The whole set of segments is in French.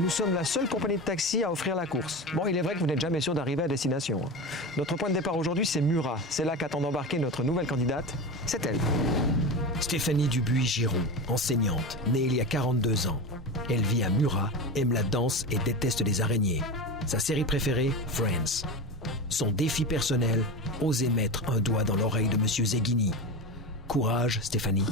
Nous sommes la seule compagnie de taxi à offrir la course. Bon, il est vrai que vous n'êtes jamais sûr d'arriver à destination. Notre point de départ aujourd'hui, c'est Murat. C'est là qu'attend d'embarquer notre nouvelle candidate. C'est elle. Stéphanie Dubuis-Giron, enseignante, née il y a 42 ans. Elle vit à Murat, aime la danse et déteste les araignées. Sa série préférée, Friends. Son défi personnel, oser mettre un doigt dans l'oreille de Monsieur Zeghini. Courage, Stéphanie.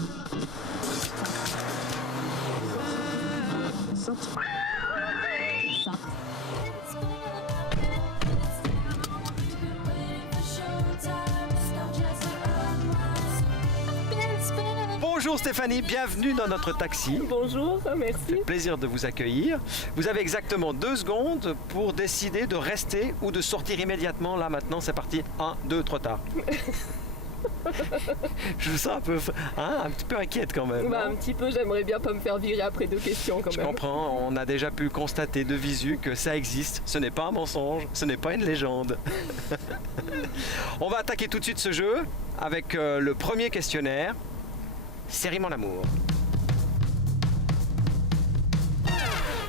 Bonjour Stéphanie, bienvenue dans notre taxi. Bonjour, merci. Plaisir de vous accueillir. Vous avez exactement 2 secondes pour décider de rester ou de sortir immédiatement. Là maintenant, c'est parti. 1, 2, trop tard. Je vous sens un petit peu inquiète quand même. Un petit peu, j'aimerais bien pas me faire virer après 2 questions quand même. Je comprends, on a déjà pu constater de visu que ça existe. Ce n'est pas un mensonge, ce n'est pas une légende. On va attaquer tout de suite ce jeu avec le premier questionnaire. Série Mon Amour.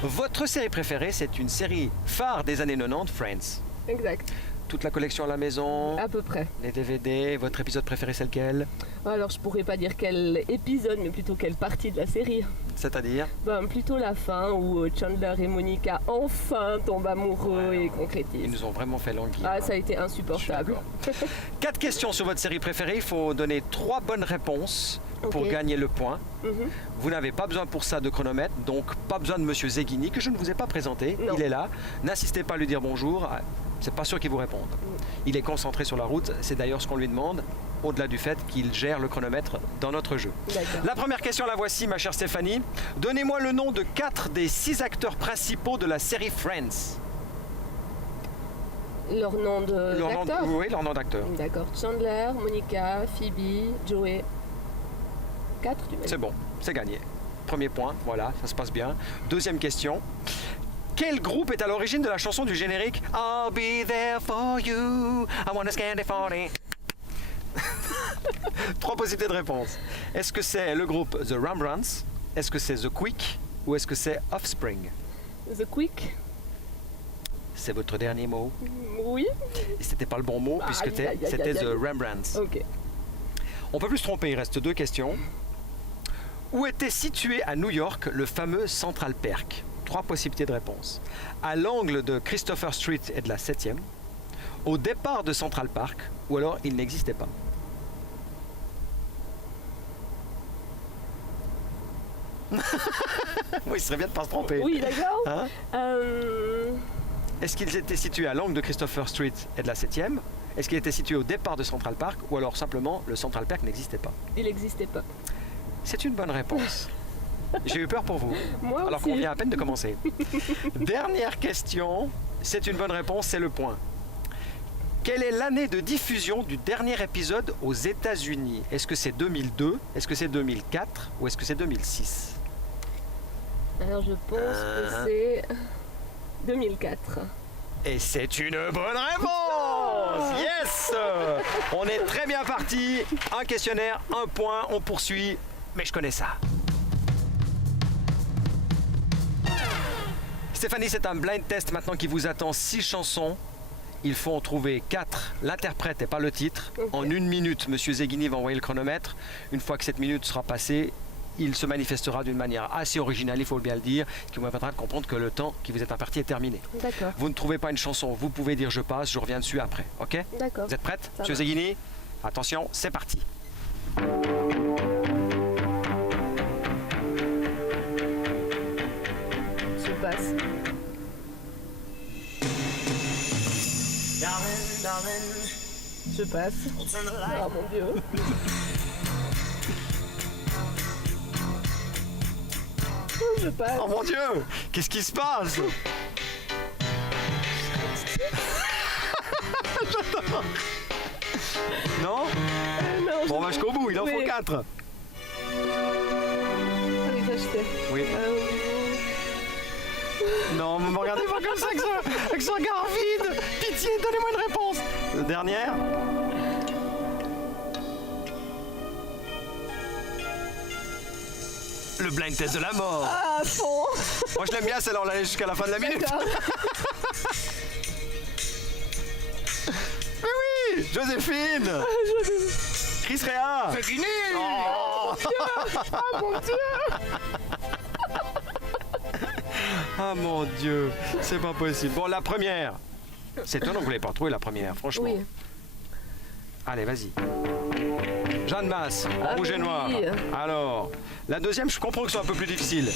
Votre série préférée, c'est une série phare des années 90, Friends. Exact. Toute la collection à la maison, À peu près. les DVD, votre épisode préféré, c'est lequel? Alors je pourrais pas dire quel épisode, mais plutôt quelle partie de la série. C'est-à-dire? Plutôt la fin où Chandler et Monica enfin tombent amoureux et Ils concrétisent. nous ont vraiment fait languir. Ah, ça a été insupportable. 4 questions sur votre série préférée. Il faut donner 3 bonnes réponses pour Ok. gagner le point. Mhm. Vous n'avez pas besoin pour ça de chronomètre, donc pas besoin de Monsieur Zeghini, que je ne vous ai pas présenté. Non. Il est là. N'insistez pas à lui dire bonjour. C'est pas sûr qu'il vous réponde. Il est concentré sur la route. C'est d'ailleurs ce qu'on lui demande, au-delà du fait qu'il gère le chronomètre dans notre jeu. D'accord. La première question, la voici, ma chère Stéphanie. Donnez-moi le nom de 4 des 6 acteurs principaux de la série Friends. Leur nom d'acteur. Oui, leur nom d'acteur. D'accord. Chandler, Monica, Phoebe, Joey. 4, tu m'as dit. C'est bon, c'est gagné. Premier point, voilà, ça se passe bien. Deuxième question. Quel groupe est à l'origine de la chanson du générique I'll be there for you, I wanna scan it for you. 3 possibilités de réponse. Est-ce que c'est le groupe The Rembrandts? Est-ce que c'est The Quick? Ou est-ce que c'est Offspring? The Quick. C'est votre dernier mot. Oui. Et c'était pas le bon mot puisque Aïe, aïe, aïe, c'était aïe, The aïe. Rembrandts. Ok. On peut plus se tromper, il reste 2 questions. Où était situé à New York le fameux Central Perk? 3 possibilités de réponse. À l'angle de Christopher Street et de la 7e, au départ de Central Park, ou alors il n'existait pas. Oui, ce serait bien de ne pas se tromper. Oui, d'accord. Hein? Est-ce qu'ils étaient situés à l'angle de Christopher Street et de la 7e? Est-ce qu'ils étaient situés au départ de Central Park? Ou alors simplement le Central Park n'existait pas? Il n'existait pas. C'est une bonne réponse. J'ai eu peur pour vous. Moi Alors aussi. qu'on vient à peine de commencer. Dernière question. C'est une bonne réponse, c'est le point. Quelle est l'année de diffusion du dernier épisode aux États-Unis? Est-ce que c'est 2002? Est-ce que c'est 2004? Ou est-ce que c'est 2006? Alors je pense que c'est 2004. Et c'est une bonne réponse! Yes! On est très bien parti. Un questionnaire, un point, on poursuit. Mais je connais ça. Stéphanie, c'est un blind test maintenant qui vous attend 6 chansons. Il faut en trouver 4, l'interprète et pas le titre. Ok. En 1 minute, Monsieur Zeghini va envoyer le chronomètre. Une fois que cette minute sera passée, il se manifestera d'une manière assez originale, il faut bien le dire, qui vous permettra de comprendre que le temps qui vous est imparti est terminé. D'accord. Vous ne trouvez pas une chanson, vous pouvez dire je passe, je reviens dessus après, ok? D'accord. Vous êtes prête, Ça Monsieur va. Zeghini? Attention, c'est parti. Je passe. Je passe. Oh mon Dieu. Oh, je passe. Oh mon Dieu! Qu'est-ce qui se passe? J'adore. Non? Non, Bon, on va jusqu'au bout, il en faut Oui. 4. Allez, ça, je sais. Oui. Non, vous me regardez pas comme ça avec ce regard vide. Pitié, donnez-moi une réponse. Dernière. Le blind test de la mort. Ah, bon. Moi, je l'aime bien, celle-là, on l'allait jusqu'à la fin de la minute. D'accord. Mais oui, Joséphine. Chris Rea. C'est fini. Oh. Ah, mon Dieu. Ah mon Dieu, c'est pas possible. Bon, la première. C'est toi, donc vous l'avez pas retrouvé la première, franchement. Oui. Allez, vas-y. Jeanne Masse, en Ah, rouge et oui. noir. Alors, la deuxième, je comprends que ce soit un peu plus difficile.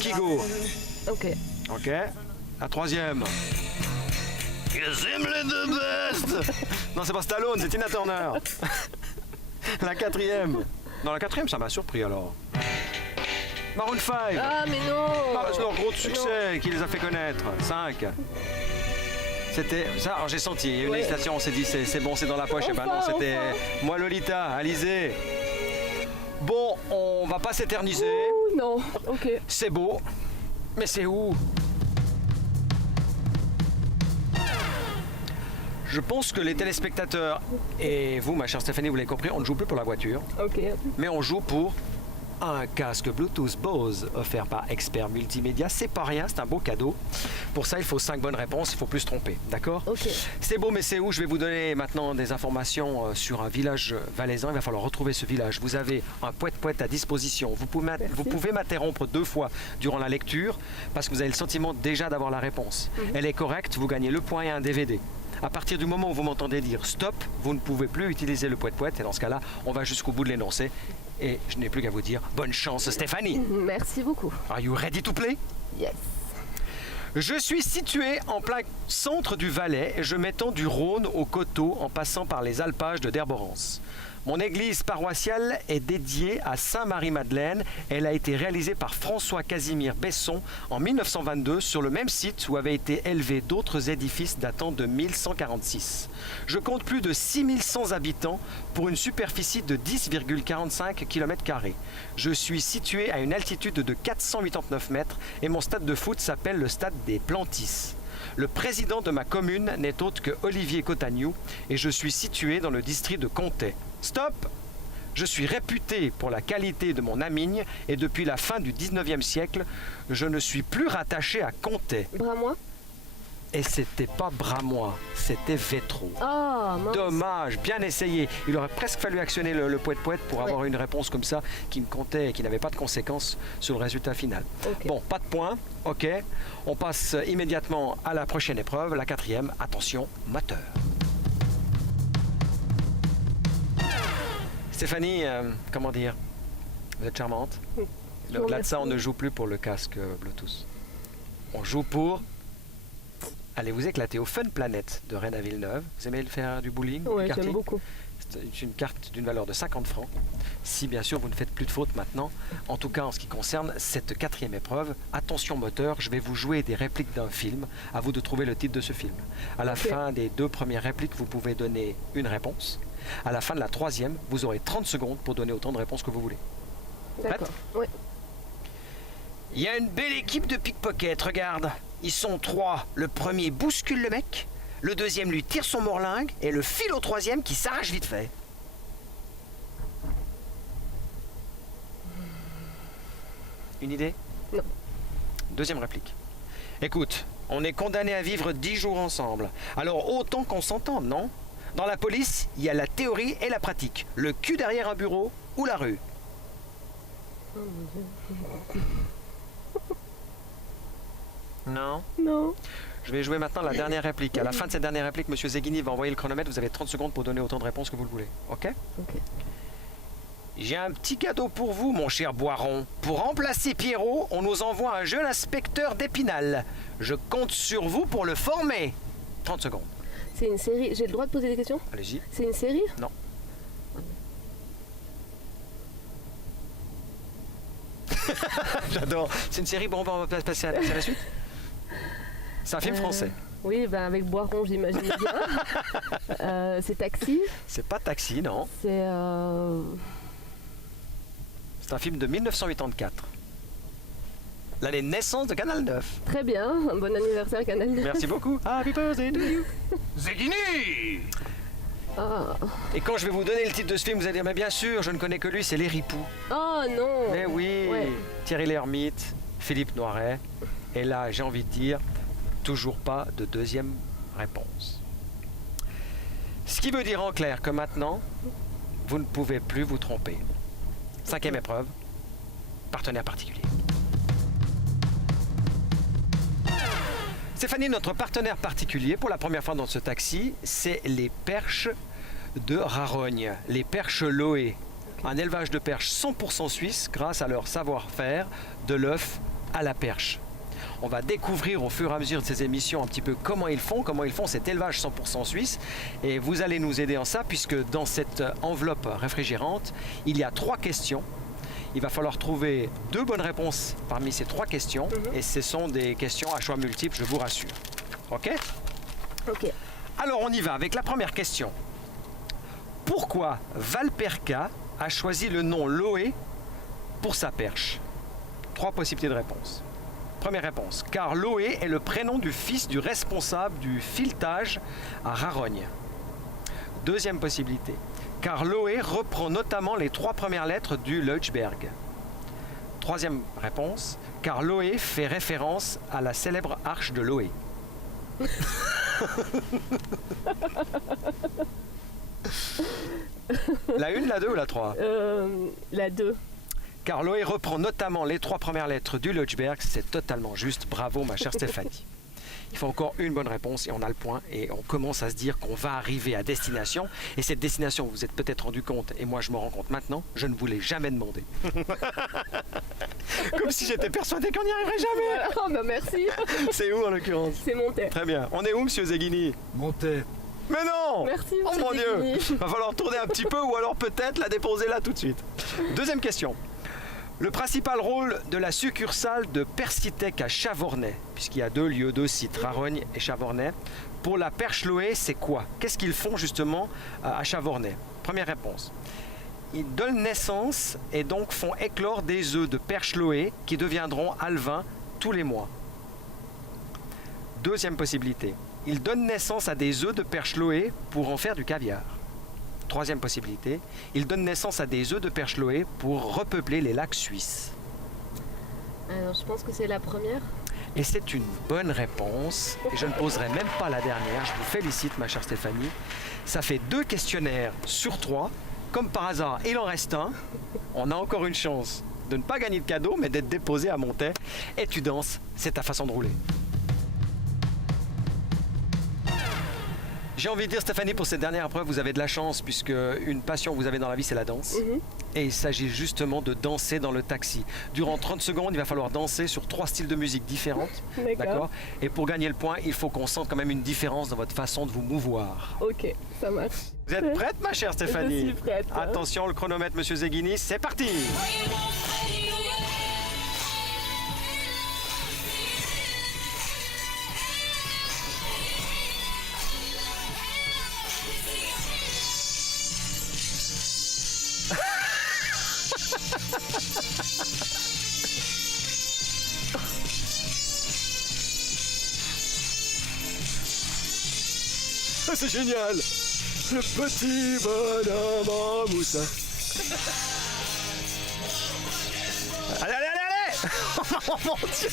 Kigo. Ok. Ok. La troisième. Yes, I'm the best. Non, c'est pas Stallone, c'est Tina Turner. La quatrième. Non, la quatrième, ça m'a surpris alors. Maroon 5. Ah, mais non. C'est leur gros succès qui les a fait connaître. 5. C'était ça, alors j'ai senti, il y a eu une Ouais. hésitation, on s'est dit c'est bon, c'est dans la poche. Et ben non, Enfin, c'était enfin. moi Lolita, Alizé. Bon, on va pas s'éterniser. Ouh, non. Ok. C'est beau, mais c'est où? Je pense que les téléspectateurs et vous, ma chère Stéphanie, vous l'avez compris, on ne joue plus pour la voiture, Ok. mais on joue pour un casque Bluetooth Bose offert par Expert Multimédia. C'est pas rien, c'est un beau cadeau. Pour ça, il faut 5 bonnes réponses, il faut plus se tromper, d'accord? Ok. C'est beau, mais c'est où? Je vais vous donner maintenant des informations sur un village valaisan. Il va falloir retrouver ce village. Vous avez un poète-poète à disposition. Vous pouvez m'interrompre 2 fois durant la lecture parce que vous avez le sentiment déjà d'avoir la réponse. Elle est correcte, vous gagnez le point et un DVD. À partir du moment où vous m'entendez dire stop, vous ne pouvez plus utiliser le poète-poète et dans ce cas-là, on va jusqu'au bout de l'énoncé. Et je n'ai plus qu'à vous dire bonne chance, Stéphanie. Merci beaucoup. Are you ready to play? Yes. Je suis situé en plein centre du Valais, je m'étends du Rhône au Coteau en passant par les alpages de Derborance. Mon église paroissiale est dédiée à Saint-Marie-Madeleine. Elle a été réalisée par François-Casimir Besson en 1922 sur le même site où avaient été élevés d'autres édifices datant de 1146. Je compte plus de 6100 habitants pour une superficie de 10,45 km². Je suis situé à une altitude de 489 mètres et mon stade de foot s'appelle le stade des Plantis. Le président de ma commune n'est autre que Olivier Cotagnou et je suis situé dans le district de Comté. Stop! Je suis réputé pour la qualité de mon amigne et depuis la fin du 19e siècle, je ne suis plus rattaché à Comté. Bras-moi. Et c'était pas Bramois, c'était Vétro. Ah, mince. Dommage, bien essayé. Il aurait presque fallu actionner le poète-poète pour avoir une réponse comme ça qui me comptait et qui n'avait pas de conséquences sur le résultat final. Ok. Bon, pas de points, ok. On passe immédiatement à la prochaine épreuve, la quatrième. Attention, moteur. Stéphanie, comment dire? Vous êtes charmante. Je Au-delà de vous ça, on ne remercie. joue plus pour le casque Bluetooth. On joue pour... Allez vous éclater au Fun Planet de Rennes à Villeneuve. Vous aimez le faire du bowling, du Ouais, karting? j'aime beaucoup. C'est une carte d'une valeur de 50 francs. Si bien sûr vous ne faites plus de fautes maintenant. En tout cas en ce qui concerne cette quatrième épreuve, attention moteur, je vais vous jouer des répliques d'un film. À vous de trouver le titre de ce film. À la Ok. fin des 2 premières répliques, vous pouvez donner une réponse. À la fin de la troisième, vous aurez 30 secondes pour donner autant de réponses que vous voulez. D'accord. Ouais. Il y a une belle équipe de pickpocket, regarde. Ils sont 3. Le premier bouscule le mec, le deuxième lui tire son morlingue et le file au troisième qui s'arrache vite fait. Une idée? Non. Deuxième réplique. Écoute, on est condamné à vivre 10 jours ensemble. Alors autant qu'on s'entende, non? Dans la police, il y a la théorie et la pratique. Le cul derrière un bureau ou la rue. Non? Non. Je vais jouer maintenant la dernière réplique. À la fin de cette dernière réplique, Monsieur Zeghini va envoyer le chronomètre. Vous avez 30 secondes pour donner autant de réponses que vous le voulez. OK? Ok. J'ai un petit cadeau pour vous, mon cher Boiron. Pour remplacer Pierrot, on nous envoie un jeune inspecteur d'Épinal. Je compte sur vous pour le former. 30 secondes. C'est une série. J'ai le droit de poser des questions? Allez-y. C'est une série? Non. J'adore. C'est une série. Bon, on va passer à la suite. C'est un film français. Oui, ben avec Boiron, j'imagine bien. C'est Taxi. C'est pas Taxi, non. C'est. C'est un film de 1984. l'année de naissance de Canal 9. Très bien, un bon anniversaire Canal 9. Merci beaucoup. Happy birthday to you. Zegini! Ah. Et quand je vais vous donner le titre de ce film, vous allez dire, mais bien sûr, je ne connais que lui, c'est Les Ripoux. Oh non. Mais oui, Ouais. Thierry Lhermitte, Philippe Noiret. Et là, j'ai envie de dire, toujours pas de deuxième réponse. Ce qui veut dire en clair que maintenant, vous ne pouvez plus vous tromper. 5e épreuve, partenaire particulier. Stéphanie, notre partenaire particulier pour la première fois dans ce taxi, c'est les perches de Rarogne, les perches Loé. Un élevage de perches 100% suisse grâce à leur savoir-faire de l'œuf à la perche. On va découvrir au fur et à mesure de ces émissions un petit peu comment ils font cet élevage 100% suisse. Et vous allez nous aider en ça puisque dans cette enveloppe réfrigérante, il y a 3 questions. Il va falloir trouver 2 bonnes réponses parmi ces 3 questions. Et ce sont des questions à choix multiples, je vous rassure. OK? Ok. Alors on y va avec la première question. Pourquoi Valperca a choisi le nom Loé pour sa perche? 3 possibilités de réponse. Première réponse, car Loé est le prénom du fils du responsable du filetage à Rarogne. Deuxième possibilité, car Loé reprend notamment les 3 premières lettres du Leuchberg. Troisième réponse, car Loé fait référence à la célèbre arche de Loé. La 1, la 2 ou la 3? La 2. Car Loé reprend notamment les 3 premières lettres du Leuchberg. C'est totalement juste. Bravo, ma chère Stéphanie. Il faut encore une bonne réponse et on a le point. Et on commence à se dire qu'on va arriver à destination. Et cette destination, vous vous êtes peut-être rendu compte, et moi je me rends compte maintenant, je ne vous l'ai jamais demandé. Comme si j'étais persuadé qu'on n'y arriverait jamais. Oh bah merci. C'est où en l'occurrence? C'est Montet. Très bien. On est où, monsieur Zeghini? Montez. Mais non! Merci, Oh monsieur mon Dieu! Zeghini. Va falloir tourner un petit peu ou alors peut-être la déposer là tout de suite. Deuxième question. Le principal rôle de la succursale de Persitech à Chavornay, puisqu'il y a 2 lieux, 2 sites, Rarogne et Chavornay, pour la perche Loé, c'est quoi? Qu'est-ce qu'ils font justement à Chavornay? Première réponse. Ils donnent naissance et donc font éclore des œufs de perche Loé qui deviendront alevins tous les mois. Deuxième possibilité. Ils donnent naissance à des œufs de perche Loé pour en faire du caviar. Troisième possibilité, ils donnent naissance à des œufs de perche Loé pour repeupler les lacs suisses. Alors je pense que c'est la première. Et c'est une bonne réponse. Et je ne poserai même pas la dernière. Je vous félicite, ma chère Stéphanie. Ça fait 2 questionnaires sur 3. Comme par hasard, il en reste un. On a encore une chance de ne pas gagner de cadeau, mais d'être déposé à Montet. Et tu danses, c'est ta façon de rouler. J'ai envie de dire, Stéphanie, pour cette dernière épreuve, vous avez de la chance, puisque une passion que vous avez dans la vie, c'est la danse. Et il s'agit justement de danser dans le taxi. Durant 30 secondes, il va falloir danser sur 3 styles de musique différentes. D'accord. Et pour gagner le point, il faut qu'on sente quand même une différence dans votre façon de vous mouvoir. Ok, ça marche. Vous êtes prête, ma chère Stéphanie? Je suis prête. Attention, le chronomètre, monsieur Zeghini, c'est parti! C'est génial! Le petit bonhomme en mousse. Allez, allez, allez, allez! Oh mon Dieu!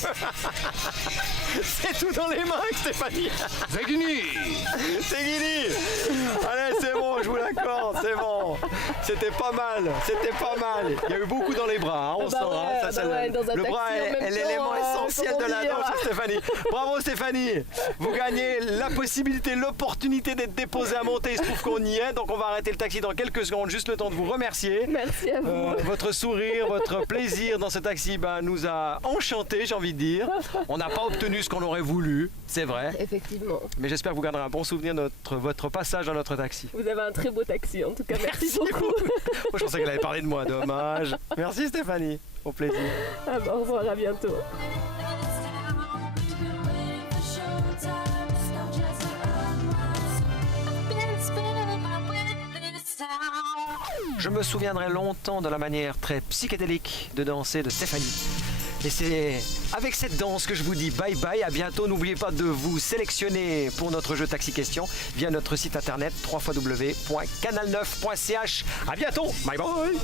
C'est tout dans les mains, Stéphanie! Zegini! Zeghini! Allez, c'est bon, je vous l'accorde, c'est bon. C'était pas mal, c'était pas mal. Il y a eu beaucoup dans les bras, hein, on Ah bah sent. ouais, Hein, bah ouais, dans un le taxi bras en même est temps, l'élément essentiel de la comment danse, dire. Stéphanie. Bravo, Stéphanie. Vous gagnez la possibilité, l'opportunité d'être déposé à Monter. Il se trouve qu'on y est, donc on va arrêter le taxi dans quelques secondes, juste le temps de vous remercier. Merci à vous. Votre sourire, votre plaisir dans ce taxi nous a enchantés, j'ai envie de dire. On n'a pas obtenu ce qu'on aurait voulu, c'est vrai. Effectivement. Mais j'espère que vous garderez un bon souvenir de votre passage dans notre taxi. Vous avez un très beau taxi, en tout cas. Merci beaucoup. Moi, je pensais qu'elle avait parlé de moi, dommage. Merci Stéphanie, au plaisir. Ah bah, au revoir, à bientôt. Je me souviendrai longtemps de la manière très psychédélique de danser de Stéphanie. Et c'est avec cette danse que je vous dis bye bye. À bientôt. N'oubliez pas de vous sélectionner pour notre jeu Taxi Question via notre site internet www.canal9.ch. À bientôt. Bye bye.